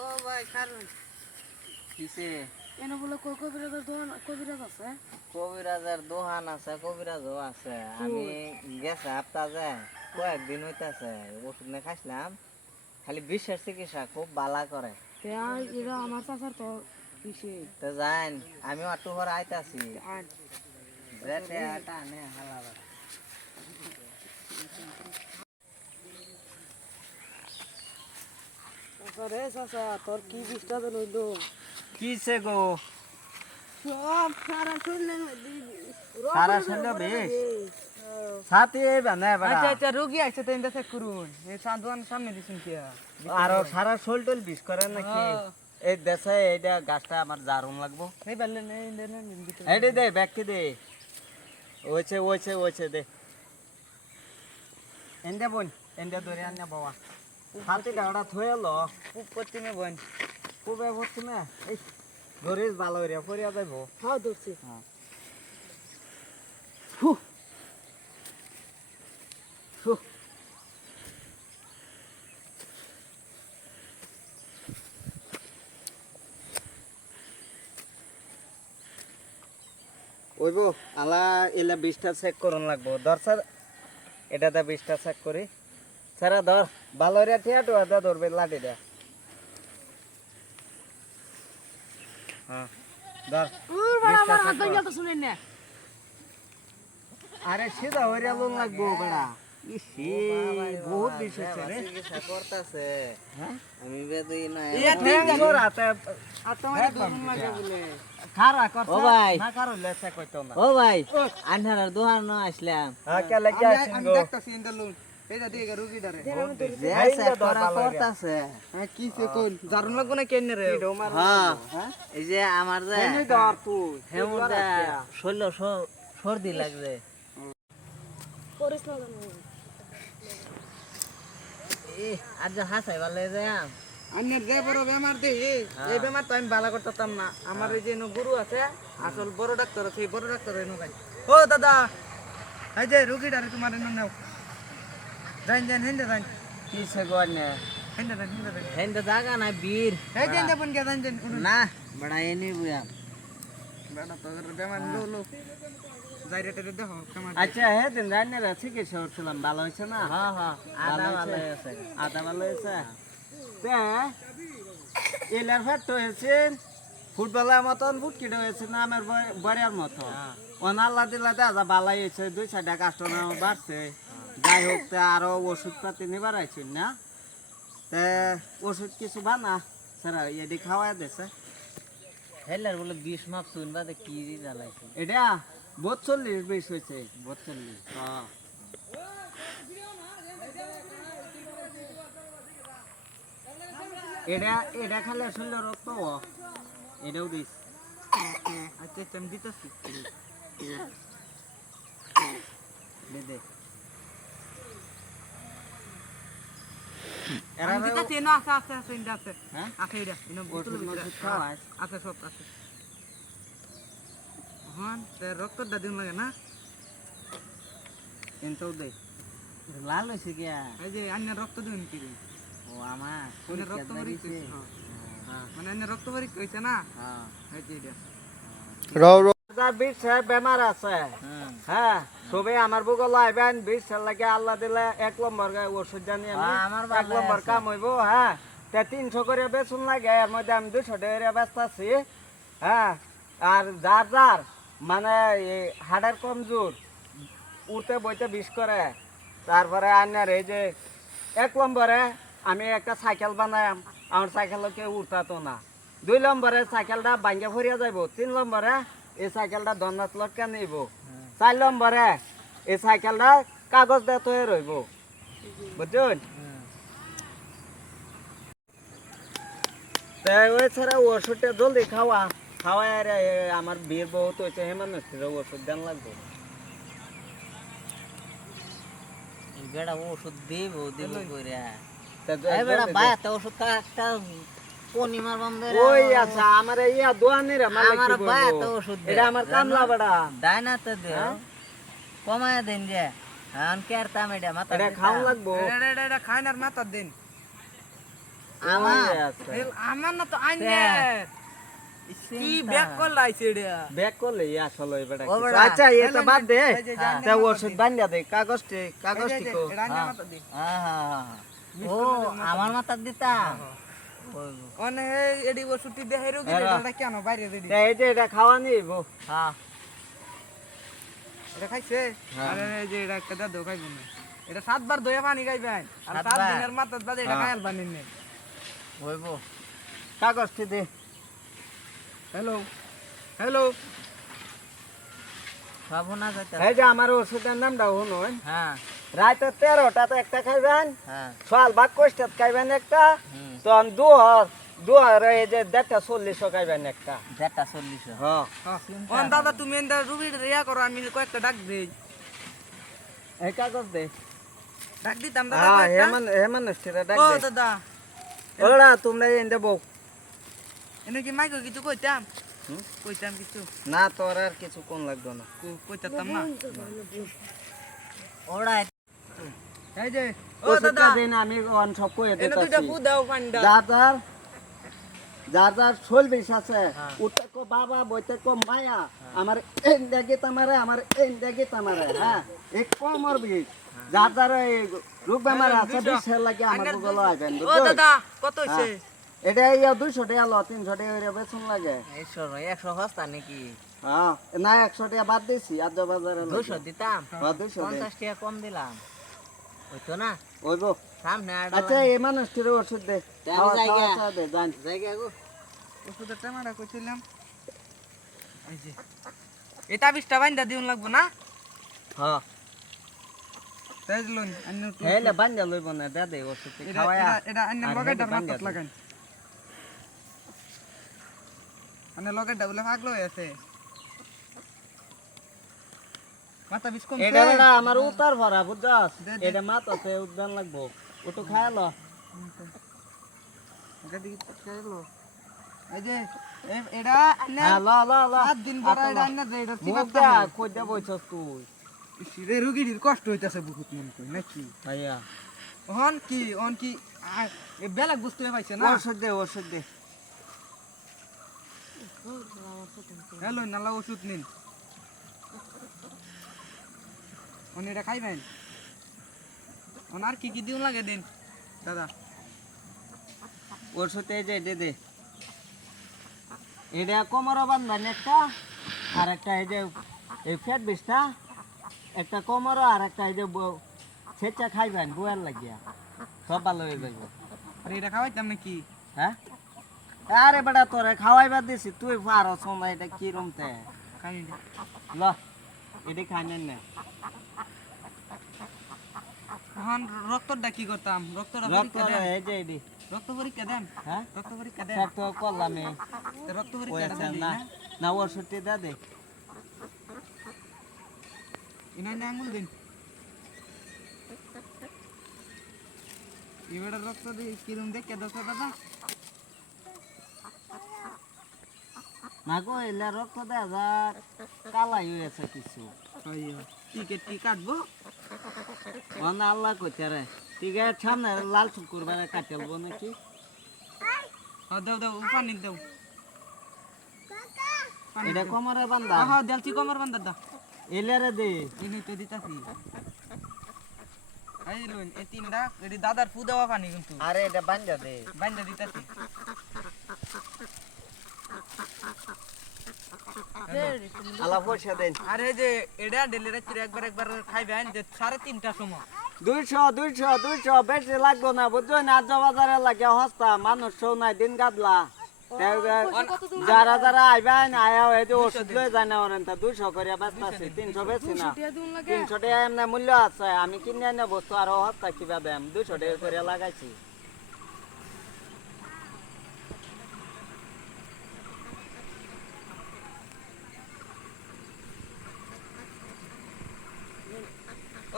ও ভাই খারুন কিসে এনে বলে কবিরাজের দোকান কবিরাজ আছে কবিরাজের দোকান আছে কবিরাজও আছে আমি গেছে আপতা যায় কয়েকদিন হইতাছে ওষুধ না খাইছিলাম খালি বিশ্বের চিকিৎসা খুব বালা করে এরা আমার চাচার তো কিসে তো যাইন আমি একটু পরে আইতাছি আন যেতে টানে হালাবা চাচা রে চাচা তোর কি বিষ্ঠা তো লইলো কিসে গো সব সারা শরীরের সারা শরীরে বেশ সাথে বানা বড় আচ্ছা রোগী আছে তো ইন্দা চেক করুন এই সান্দুয়ান সামনে দিছেন কি আর সারা শরীর টল বিষ করে নাকি এই দেশে এইটা গাছটা আমার জারুম লাগবো এই বললে নেই ইন্দা না এইটা দে ব্যাগটি দে ওইছে দে এন্ডা বোন এন্ডা ধরে আনে বাবা হাতে ডাড়া থয়েলো উপপত্তি মে বন কুবে ভর্তি না এই ধরিস ভালো রে পড়িয়া যাইবো হাও ধরছি হ্যাঁ ওইব আলা এলা 20টা চেক করন লাগবো ধর স্যার এটাতে 20টা চেক করি সারা ধর ভালো রে ঠিয়াটো দা ধরবে লাঠি দা হ্যাঁ ধর বড় বড় হাত ধরে তো শুনেন না আরে সিধা হইরা লোন লাগবো বেড়া ইসি বহুত বেশি রে চিকিৎসা করতেছে হ্যাঁ আমি বেদই না এ তিন বড় আতে তোমার দুজন লাগে বলে খারা কর ও ভাই না কারো লেসা কইতো না ও ভাই আন্ধারের দোকান আসলাম হ্যাঁ কে লাগি আছেন আমি গো দেখতাছি ইন্দা লোন এইটা দিয়ে রোগী ডারে যে সেট করা করতাছে হ্যাঁ কি সে কোন জারুন লাগবো না কেন রে হ্যাঁ এই যে আমার যে এমনি ধর তুই হেমুদা শৈল সর্দি লাগবে করিস না আর যে হাসাই বলে যে আন্যের যে বড় বেমার দে এই বেমার তো আমি ভালো করতাম না আমার এই যে গুরু আছে আসল বড় ডাক্তার আছে এই বড় ডাক্তার এনো ভাই ও দাদা এই যে রোগীটারে তোমার এনো নাও যান যান হেন্দে যান কিসে গনে হেন্দে যান হেন্দে যান হেন্দে জায়গা না বীর এই যে হেন্দে বন গে যান যান না বড়া এনি বুয়া বেটা তো বেমার লো লো যাই রেটে দেখো কেমন আচ্ছা হে দিন রান্না রে চিকিৎসা করছিলাম ভালো হইছে না হ্যাঁ হ্যাঁ আদা ভালো আছে আদা ভালো হয়েছে তে এলার ফ্যাট হয়েছে ফুটবলের মতন ফুটকিটা হয়েছে না আমার বরের মতো অনাল্লা দিলা দেখা ভালাই হয়েছে 2-4টা কাস্টমার বাড়ছে যাই হোক তে আরো ওষুধ পাতি নিবার আইছেন না তে ওষুধ কিছু বানা স্যার এদি খাওয়াই দিছে হেলার বলে 20 মাপ শুনবা দে কি জ্বালাইছে এটা 42 বেশ হয়েছে 42 হ্যাঁ এটা খালে শুনলে রক্ত এটাও দিস আচ্ছা আচ্ছা আমি দিতেছি দে দে আমি দিতেছি না আছে আছে আছে ইন্দা আছে হ্যাঁ আছে এটা ইনো বোতল ওষুধ ভিতরে মষুধ খাওয়াস আছে সব আছে হ্যাঁ তে রক্তটা দিন লাগে না কিন্তু দে লাল হইছে গিয়া এই যে আন্য রক্ত দিন কি দিন ও আমার মানে রক্ত পরীক্ষা হইছে, হ্যাঁ মানে আন্য রক্ত পরীক্ষা হইছে না হ্যাঁ এই যে এটা যা বিষ বেমার আছে হ্যাঁ সবে আমার বুগল আইবেন বিষ লাগে আল্লাহ দিলে 1 নম্বর ওষুধ জানি আমি আমার 1 নম্বর কাম হইব হ্যাঁ তে 300 করে বেচুন লাগে এর মধ্যে আমি 200 টাকা বেচতাছি হ্যাঁ আর যার যার মানে হাড়ের কমজোর উঠতে বইতে বিষ করে তারপরে আনার এই যে 1 নম্বরে আমি একটা সাইকেল বানাই আমার সাইকেলকে উঠতাতো না 2 নম্বরে সাইকেলটা ভাঙ্গে ফরিয়া যাইব 3 নম্বরে এই সাইকেলটা দন্নাত লটকা নিব 4 নম্বরে এই সাইকেলটা কাগজ দিয়ে তৈরি রইব বুঝছেন তাই ওই ছাড়া ওষুধটা জলদি খাওয়া খাওয়াই আর আমার বিয়ের বহুত হয়েছে হেমানুষের ওষুধ দেন লাগবে বেড়া ওষুধ দিব কইরা তা এই বেড়া ভাই তো ওষুধ একটা কোনি মার বন্ধ ওই আচ্ছা আমার ইয়া দোয়ানি রে মালিক আমার কি ভাই বলবো? তো ওষুধ এটা আমার কামলা বেড়া দাই না তো দিও কমায় দেন যে হ্যাঁ কেরতাম এটা মাথা এটা খাওয়া লাগবো এটা খাইনার মাথা দিন আমার আমার না তো আইনে কি ব্যাক কল লাইছে রে ব্যাক করলে আসলে এবারে ও বেটা। আচ্ছা এটা বাদ দে এই যে জানি তা না ওষুধ বান্ধা দে কাগজটি কো এটা আইনে মাথা দি ও আমার মাথার দিতা অনে এডি ওষুধটি দেহে রোগী এটা কেন বাইরে রেডি তা এই যে এটা খাওয়া নিবো হ্যাঁ এটা খাইছে হ্যাঁ। আরে এই যে এটা একটা দাও খাইবো না এটা 7 বার দয়া পানি খাইবেন আর 7 সাতবার? দিনের মাথার বাদে এটা হ্যাঁ। খাইল বানিন নে হইব কাগজটি দে হ্যালো হ্যালো খাবো না যাইতা এই যে আমার ওষুধের নামটা শুনুন হ্যাঁ রাত 13টাতে একটা খাইবেন হ্যাঁ সকাল বাদ কষ্টাত খাইবেন একটা হুম তখন দুহার এই যে 140 খাইবেন একটা যেটা 40 হ্যাঁ অন দাদা তুমি এন্ডা রুগী রিয়া করো আমি কয়েকটা ডাক দেই এই কাগজ দে ডাক দিতাম দাদা হ্যাঁ কয়েকটা হেমন স্টিরা ডাক ও দে দাদা ওরা তোমরা এন্ডে বউ এনে কি মাইকো কিছু কইতাম হুম? কইতাম কিছু না তোর আর কিছু কোন লাগবে না কইতাম না ওরা এই যে ও ওষুধটা দাদা দিন আমি অন সব কই এনে দুইটা দিতাছি ফু দাও পান্ডা যার শোল বিষ আছে হ্যাঁ। উঠতে কো বাবা বইতে কো মায়া আমার এই দেখে তামারে আমার এই দেখে তামারে হ্যাঁ এক কমর বিষ যার এই রোগ বেমার আছে বিষের লাগে আমার গুলো আইবেন ও বুঝছো দাদা কত হইছে এটা ইয়া 200 টাকা লো 300 টাকা হইরে বেচন লাগে এই সরো 100 হস্তা নাকি হ্যাঁ না 100 টাকা বাদ দিছি আজ বাজারে 200 দিতাম হ্যাঁ 200 টাকা 50 টাকা কম দিলাম হইতো না ওইবো সামনে আর আচ্ছা এই মানুষটির ওষুধ দে আমি খাওয়া যাই গা। খাওয়া দে জান জায়গা গো ওষুধের টামাটা কইছিলাম এই যে এটা 20টা বাইন্দা দিউন লাগবো না হ্যাঁ তাই লন আন্নে একটু হেলে বান্দা লইব না দে দে ওষুধ এটা খাওয়া এটা আন্নে আর লকেটার হেলে বান্ধা মাথাত দিই। লাগান আন্নে লকেটটা বলে পাগল হয়ে আছে মাথা বিষ কমছে এটা না আমার উতার ভরা বুঝছস দে, দে। এটা মাথাতে উদ্যান লাগবো ওটু খায়ালো এটা দিকে চাইলো এই যে এটা আন্নে হ্যাঁ ল ল ল 7 দিন পরে এটা আন্নে দে এটা সিবাত মুখটা কই দে বইছস তুই রে রুগীর কষ্ট হইতাছে বহুত মন কই নাকি ভাইয়া অন কি এ বেলাক বুঝতে পাইছে না ওষুধ দে হ্যালো নালা ওষুধ নিন অন এটা খাইবেন অন আর কি দিউন লাগে দিন দাদা ওষুধ এই যে দে দে এটা কোমর বান্ধান একটা আর একটা এই যে এই ফ্যাট বিষটা একটা কোমর আর একটা এই যে ছেচা খাইবেন বুয়ার লাগিয়া সব ভালো হয়ে যাইব আর এটা খাওয়াইতাম নাকি হ্যাঁ আরে বেটা তোরে খাওয়াইবার দিছি তুই পারো সময় এটা কি রুমতে খাই ল এটি খাই নেন না এখন রক্তটা কি করতাম রক্তটা রক্ত পরীক্ষা দেন এই যে এটি রক্ত পরীক্ষা দেন হ্যাঁ রক্ত পরীক্ষা দেন স্যার তো করলাম রক্ত ওই পরীক্ষা আছে দেন না না ওষুধটি দে দে ইনাই না আঙুল দিন এবারে রক্ত দিয়ে কিরম দেখে দাও তো দাদা না গো এলা রক্ত দে যাক কালাই হয়েছে কিছু টিকেট কি কাটবো অন আল্লাহ কইতে রে ঠিক আছে সামনে লাল শুকুরবার কাটেলবো নাকি দাও দাও পানি দাও এটা কোমরে বান্ধা হ্যাঁ দেলছি কমর বান্ধা দাও এলারে দে ইনি তো দিতাছি এই লইন এই তিনটা এটি দাদার ফু দেওয়া পানি কিন্তু আরে এটা বান্ধা দে বান্ধা দিতাছি আলা পয়সা দেন আর এই যে এটা ডেলি রাত্রে একবার খাইবেন যে 3:30টার সময় 200 বেশি লাগবো না বুঝছো না আজ বাজারে লাগে হস্তা মানুষ সৌ নাই দিন গাদলা যারা যারা আইবেন আয়া এই যে ওষুধ লয়ে যায় না ওরেন তা 200 করে ব্যস্ত আছে 300 বেশি না 300 টাকা এমনি মূল্য আছে আমি কিনে এনে বস্তু আর হস্তা কিবা দেম 200 টাকা করে লাগাইছি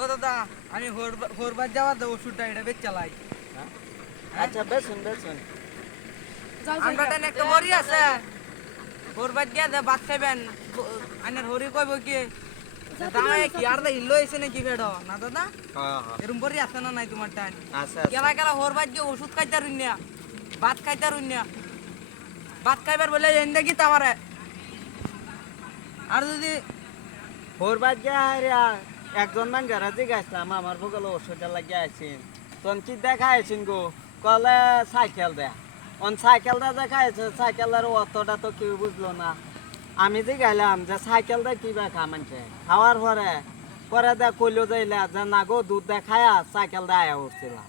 ও দাদা আমি হোরবার যাওয়ার দাও ওষুধটা এটা বেচ চালাই আচ্ছা বেশুন আমরা টেন একটা হরি আছে হোরবার গিয়া দে ভাত খাইবেন আইনের হরি কইব কি দাঁড়ায় কি আর দা হিল্লো এসে নাকি বেড়ো না দাদা হ্যাঁ হ্যাঁ এরম বরি আছে না নাই তোমার টাইম আচ্ছা কেলা কেলা হোরবার গিয়ে ওষুধ খাইতে রুন না ভাত খাইতে রুইনা ভাত খাইবার বলে এনে কি তামারে আর যদি ফোরবার গিয়া হারিয়া একজন মান গারাজি গাইছিলাম আমার বগলে ওষুধটা লাগিয়ে আইছেন তখন কি দেখা আইছেন গো কলে সাইকেল দেয়া সাইকেলটা দেখা আছে সাইকেলের অতটা তো কেউ বুঝলো না আমি যে গেলাম যে সাইকেলটা কিবা খামানছে খাওয়ার পরে পরে দে কইলো যাইলা যে না গো দুধ দেখায়া সাইকেলটা আয়া উঠছিলাম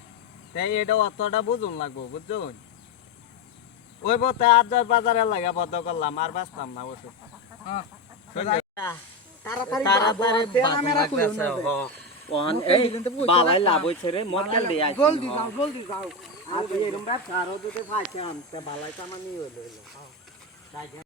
তাই এটা অতটা বুঝুন লাগবো বুঝুন ওই বলতে আজ বাজারে লাগা বদ্ধ করলাম আর বাঁচতাম না ওষুধ তাড়াতাড়ি বালাই লাভ হয়েছে রে মক্কেল দিয়ে জলদি যাও আর এরকম ব্যবসা আরো যদি পাইতাম তা বালাই কামানি হইলো